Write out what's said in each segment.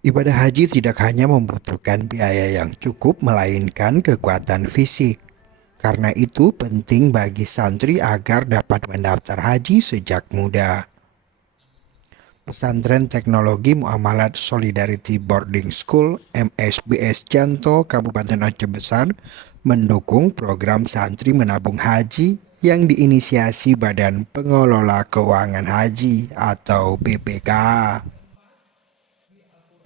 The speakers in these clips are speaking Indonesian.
Ibadah haji tidak hanya membutuhkan biaya yang cukup, melainkan kekuatan fisik. Karena itu penting bagi santri agar dapat mendaftar haji sejak muda. Pesantren Teknologi Muamalat Solidarity Boarding School MSBS Janto Kabupaten Aceh Besar mendukung program santri menabung haji yang diinisiasi Badan Pengelola Keuangan Haji atau BPKH.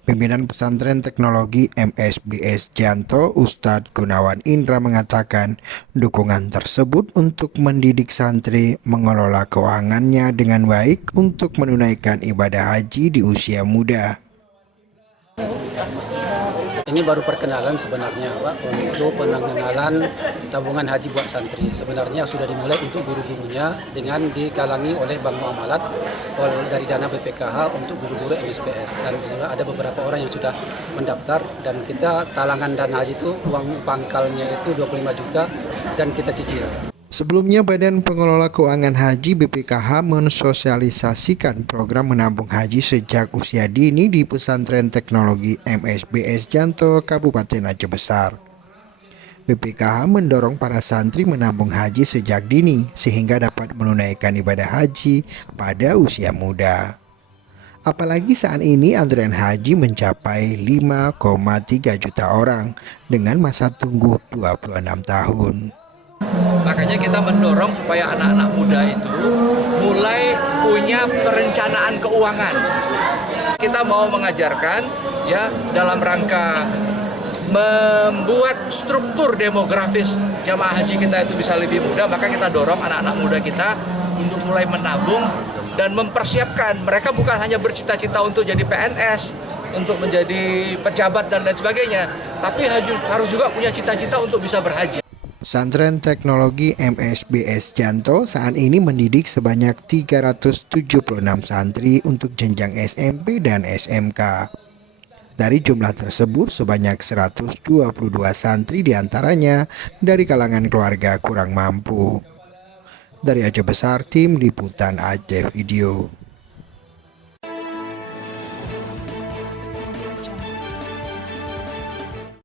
Pimpinan Pesantren Teknologi MSBS Janto, Ustadz Gunawan Indra mengatakan dukungan tersebut untuk mendidik santri mengelola keuangannya dengan baik untuk menunaikan ibadah haji di usia muda. Ini baru perkenalan sebenarnya Pak, untuk pengenalan tabungan haji buat santri. Sebenarnya sudah dimulai untuk guru-gurunya dengan dikalangi oleh Bank Muamalat dari dana BPKH untuk guru-guru MSBS. Dan juga ada beberapa orang yang sudah mendaftar dan kita talangan dana haji itu uang pangkalnya itu 25 juta dan kita cicil. Sebelumnya, Badan Pengelola Keuangan Haji BPKH mensosialisasikan program menabung haji sejak usia dini di Pesantren Teknologi MSBS Janto, Kabupaten Aceh Besar. BPKH mendorong para santri menabung haji sejak dini sehingga dapat menunaikan ibadah haji pada usia muda. Apalagi saat ini antrean haji mencapai 5,3 juta orang dengan masa tunggu 26 tahun. Makanya kita mendorong supaya anak-anak muda itu mulai punya perencanaan keuangan. Kita mau mengajarkan ya dalam rangka membuat struktur demografis jamaah haji kita itu bisa lebih mudah, maka kita dorong anak-anak muda kita untuk mulai menabung dan mempersiapkan. Mereka bukan hanya bercita-cita untuk jadi PNS, untuk menjadi pejabat dan lain sebagainya, tapi harus juga punya cita-cita untuk bisa berhaji. Pesantren Teknologi MSBS Janto saat ini mendidik sebanyak 376 santri untuk jenjang SMP dan SMK. Dari jumlah tersebut, sebanyak 122 santri diantaranya dari kalangan keluarga kurang mampu. Dari Aceh Besar, Tim Liputan Aceh Video.